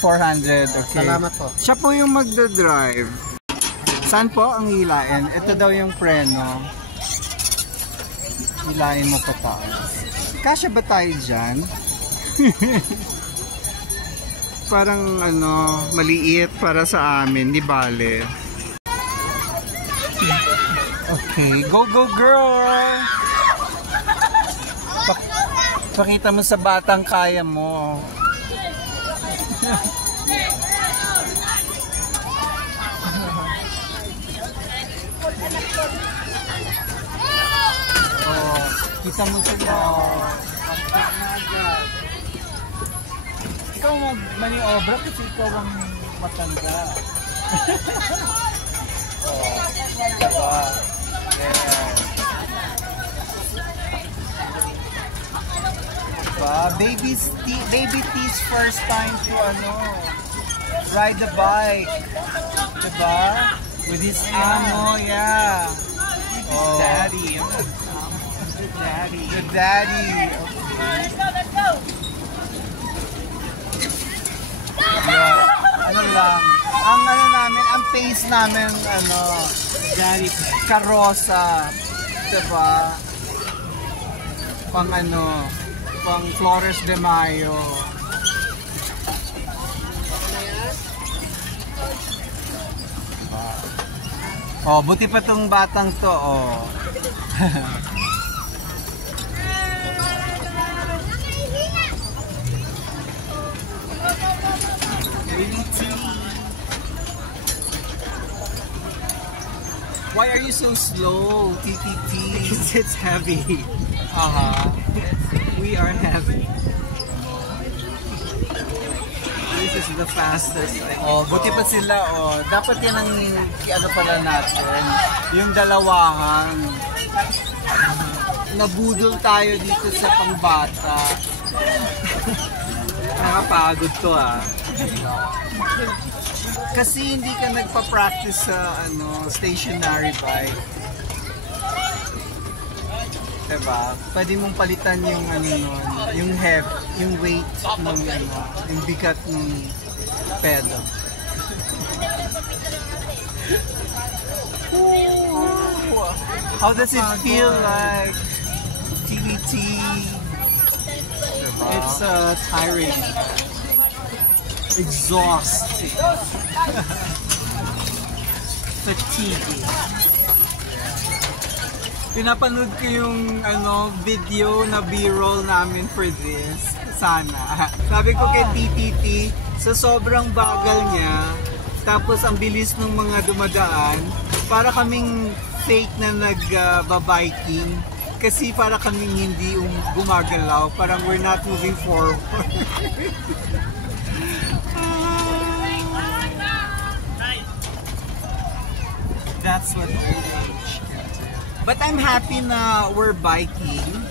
400, okay. Salamat po. Siya po yung magdadrive. Saan po ang hilain? Ito daw yung preno. Hilain mo pa taas. Kasya ba tayo dyan? Parang ano, maliit para sa amin, di bale. Okay, go go girl! Pakita mo sa batang kaya mo. Oh, kita mo sila. Ikaw mag-maniobra kasi ikaw ang matanda. Oh, diba? Yeah. Baby T's first time to ride the bike. Diba? With his amo, yeah. Oh. Daddy. Good daddy. Good daddy. Okay. Yeah. Ano lang. Ang pace namin, daddy, karosa. Diba? Pang Flores de Mayo. Oh, buti pa tong batang to, oh. Why are you so slow, TTT? Because it's heavy. We are heavy. This is the fastest. Oh, buti pa sila, oh. Dapat yan ang pala natin. Yung dalawahan. Nabudol tayo dito sa pangbata. Nakapagod to, ah. Kasi hindi ka nagpa-practice sa stationary bike. Diba? Pwede mong palitan yung yung yung weight ng yung bigat ng pedal. How does it feel like, TVT? Diba? It's tiring. Exhausting. Fatiguing. Pinapanood ko yung video na B-roll namin for this. Sana. Sabi ko kay TTT, sa sobrang bagal niya, tapos ang bilis ng mga dumadaan, para kaming fake na nag-biking. Kasi para kaming hindi gumagalaw. Parang we're not moving forward. That's what old age can do. But I'm happy na we're biking.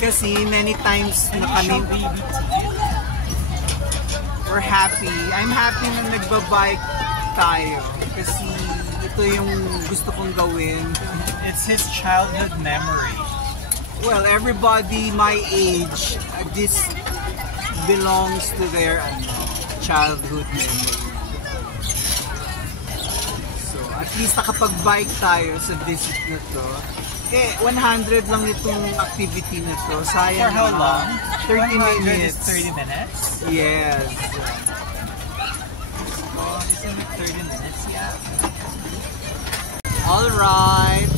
Kasi many times na kami we're happy. I'm happy na nagbabike tayo. Kasi ito yung gusto kong gawin. It's his childhood memory. Well, everybody my age, this belongs to their childhood memory. At least nakapag-bike tayo sa visit na to. 100 lang itong activity na to. Sayang. For how long? 30 minutes. 30 minutes? Yes. Oh, isn't it 30 minutes? Yeah. Alright.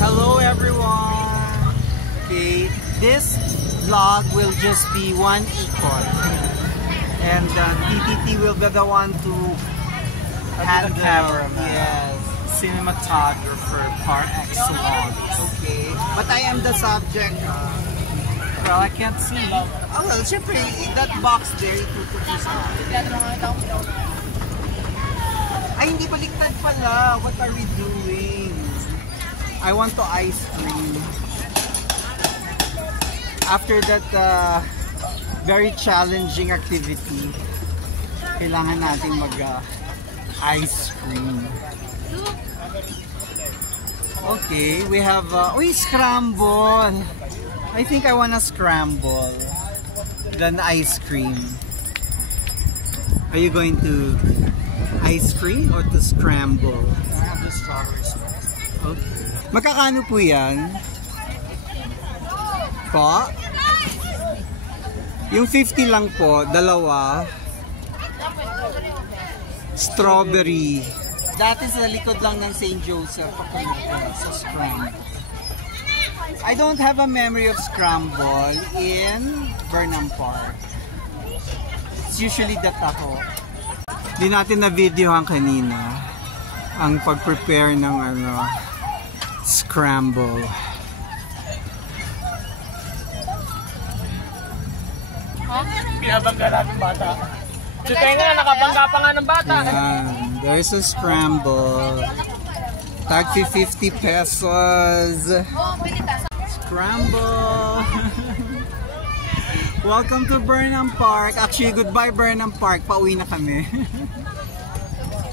Hello everyone. Okay. This vlog will just be one ikot. And TTT will be the one to handle the cameraman. Yes. Cinematographer par excellence. Okay. But I am the subject. Well, I can't see. Oh, well, syempre, that box there, itutok mo sa akin. Ay, hindi baliktad pala. What are we doing? I want to ice cream. After that very challenging activity, kailangan natin mag-ice cream. Okay, we have scramble. I think I wanna scramble than ice cream. Are you going to ice cream or to scramble? I have the strawberries. Okay. Magkakano po yan? Po? Yung 50 lang po, dalawa. Strawberry. Dati sa likod lang ng St. Joseph, sa Scramble. I don't have a memory of Scramble in Burnham Park. It's usually the taho. Di natin na-videohan kanina ang pag-prepare ng Scramble. Pinabangga natin bata. So tayo nga, nakabangga pa nga ng bata. Ayan. There's a Scramble. Tag 50 pesos. Scramble. Welcome to Burnham Park. Actually, goodbye Burnham Park. Pauwi na kami.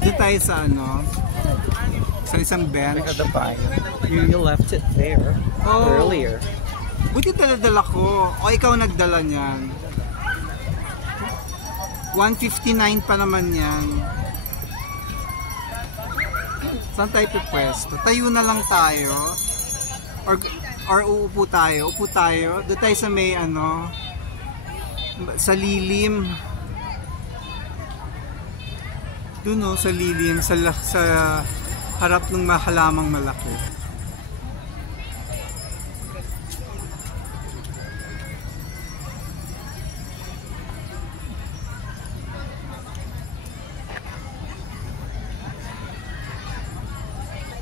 Doon tayo sa sa isang bench. You left it there earlier. Buti dala-dala ko. O ikaw nagdala niyan. 159 pa naman yan. Saan tayo pupwesto? Tayo na lang tayo. Or uupo tayo. Upo tayo. Doon tayo sa may sa lilim. Doon sa lilim. Sa harap ng halamang malaki.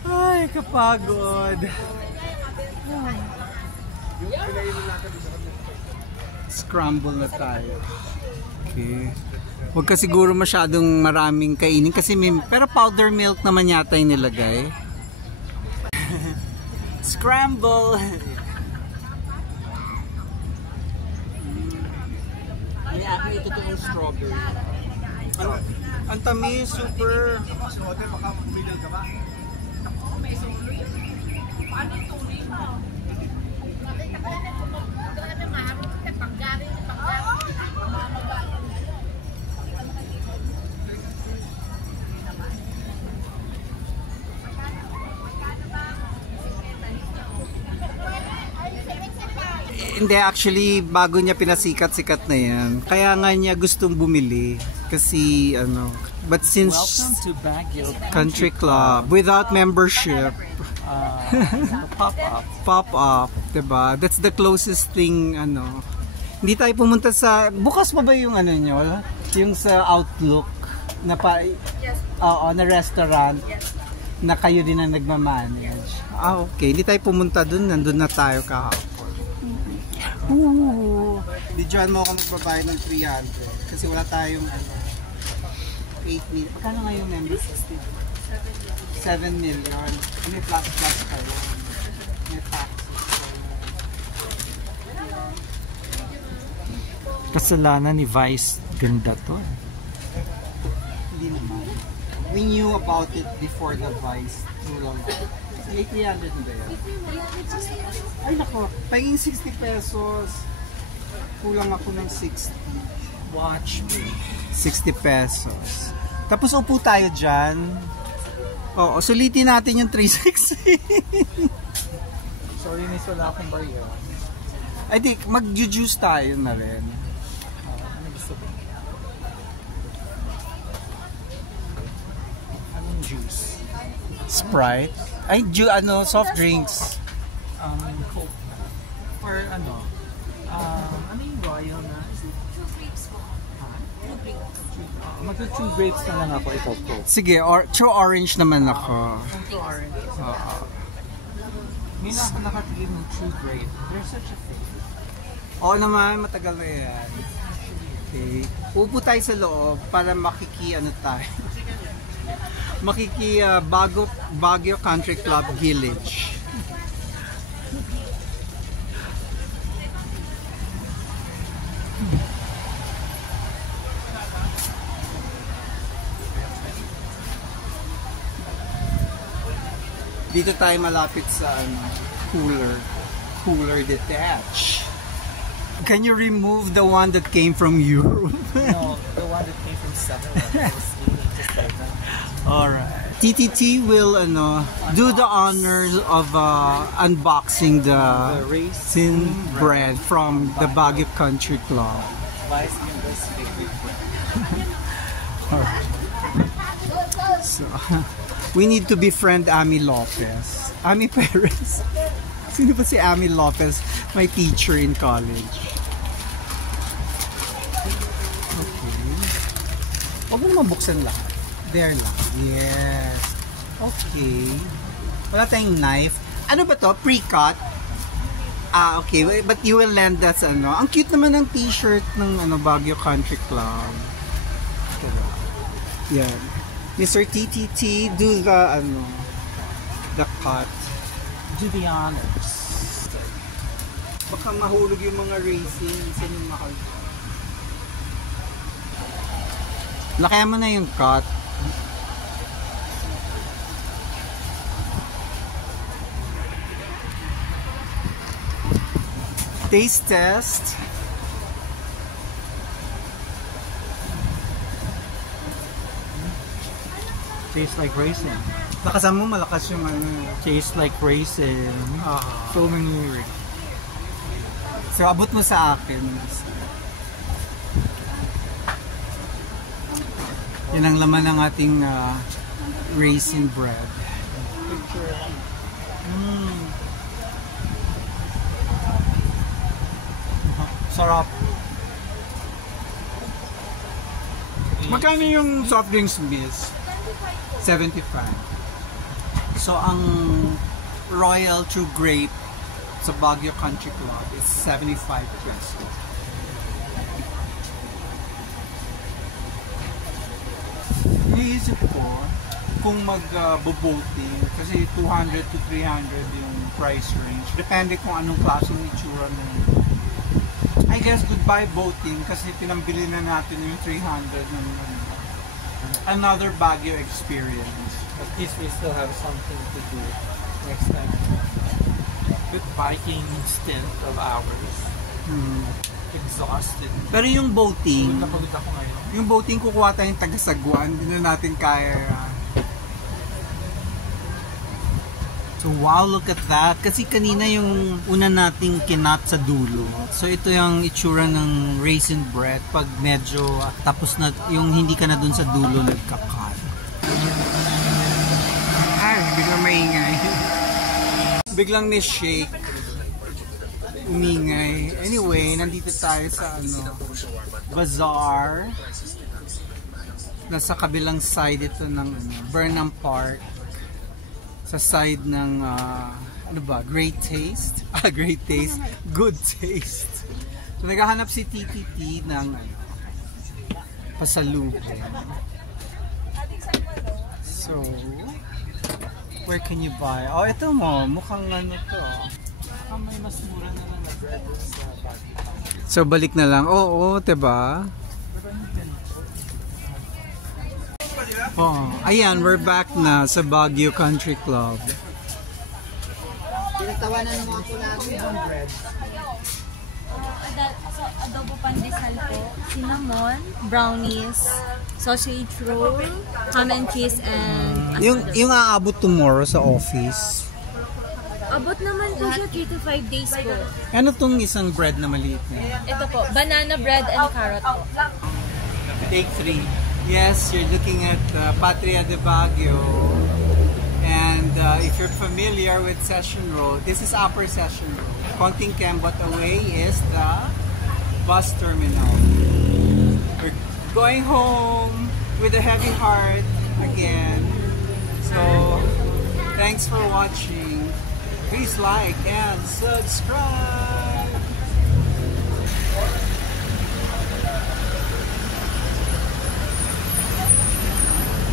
Ay, kapagod. Scramble na tayo. Okay. Huwag ka siguro masyadong maraming kainin kasi pero powder milk naman yata yung nilagay. Scramble. May totoong strawberry. Ang tamis, super. Hindi, actually, bago niya pinasikat-sikat na yan. Kaya nga niya gustong bumili. Kasi, but since Welcome to Baguio Country Club, without membership, pop-up, diba? That's the closest thing, Hindi tayo pumunta sa, bukas pa ba yung nyo? Yung sa Outlook, na na restaurant, na kayo din ang nagmamanage. Okay. Hindi tayo pumunta dun, nandun na tayo kahapon. Bidyohan mo ako magbabayad ng 300 kasi wala tayong 8 million. Pagkano nga yung member system? 7 million. May plus kayo. May taxes. Kasalanan ni Vice. Ganda to. Hindi naman. We knew about it before the Vice. May 300 na ba yan? Ay nako, paging 60 pesos. Kulang ako ng 60. Watch me. 60 pesos. Tapos upo tayo dyan. Oo, sulitin natin yung 360. Sorry, miss, wala akong barya. Ay di, mag-juice tayo na rin. Ano gusto ko? Anong juice? Sprite? Ay, soft drinks. Coke. Or ano yung royal na? Magka-2 grapes na lang ako, ikaw po. Sige, true orange naman ako. True orange. Hindi na ako nakatigil ng true grape. There's such a thing. Oo naman, matagal na yan. Okay. Upo tayo sa loob para tayo. Baguio Country Club Village. Dito tayo malapit sa cooler detach. Can you remove the one that came from Europe? No, the one that came from Sutherland. Just like that. Alright. TTT will do the honors of unboxing the raisin bread from the Baguio Country Club. Vice members' favorite. Alright. So, we need to befriend Ami Lopez. Ami Perez. Sino ba si Ami Lopez? My teacher in college. Okay. Huwag mo naman buksan lahat. There lang. Yes. Okay. Wala tayong knife. Ano ba to? Pre-cut? Ah, okay. But you will lend us Ang cute naman ng t-shirt ng Baguio Country Club. Yan. Mr. TTT, do the cut. Do the honors. Baka mahulog yung mga racing. Saan yung mahal? Lakayan mo na yung cut. Taste test. Tastes like raisin. Lakasan mo, malakas yung Tastes like raisin. So many. So, abot mo sa akin. Yan ang laman ng ating raisin bread. Sarap. Magkano yung soft drinks, miss? 75. So, ang Royal True Grape sa Baguio Country Club is 75 pesos. Iniisip ko kung mag-boating kasi 200 to 300 yung price range. Depende kung anong klaseng itsura ng I guess goodbye boating kasi pinambili na natin yung 300 ng another Baguio experience. At least we still have something to do next time. Good biking stint of hours. Exhausted. Pero yung boating, Napagod ako ngayon. yung boating kukuha tayong taga-Saguan, hindi na natin kaya. So wow, look at that. Kasi kanina yung una nating kinat sa dulo. So ito yung itsura ng raisin bread pag medyo tapos na yung hindi ka na dun sa dulo nagkakat. Ay, biglang maingay. Biglang ni-shake. Umingay. Anyway, nandito tayo sa bazaar. Nasa kabilang side ito ng Burnham Park. Sa side ng Great Taste. Great Taste. Good Taste. So naghahanap si TTT ng pasalubong. So where can you buy? Oh, ito mo. Mukhang to. May mas mura na lang na bread sa Baguio. So balik na lang. Oo, diba? Oh, ayan, we're back na sa Baguio Country Club. Tinatawanan ng mga kulagi ang bread. Adobo pandesal po, cinnamon, brownies, sausage roll, ham and cheese, and Yung aabot tomorrow sa office. abot naman po siya 3 to 5 days po. Ano tong isang bread na maliit na? Ito po, banana bread and carrot po. Take 3. Yes, you're looking at Patria de Baguio. And if you're familiar with Session Road, this is Upper Session Road. Konting kembot away is the bus terminal. We're going home with a heavy heart again. So, thanks for watching. Please like and subscribe.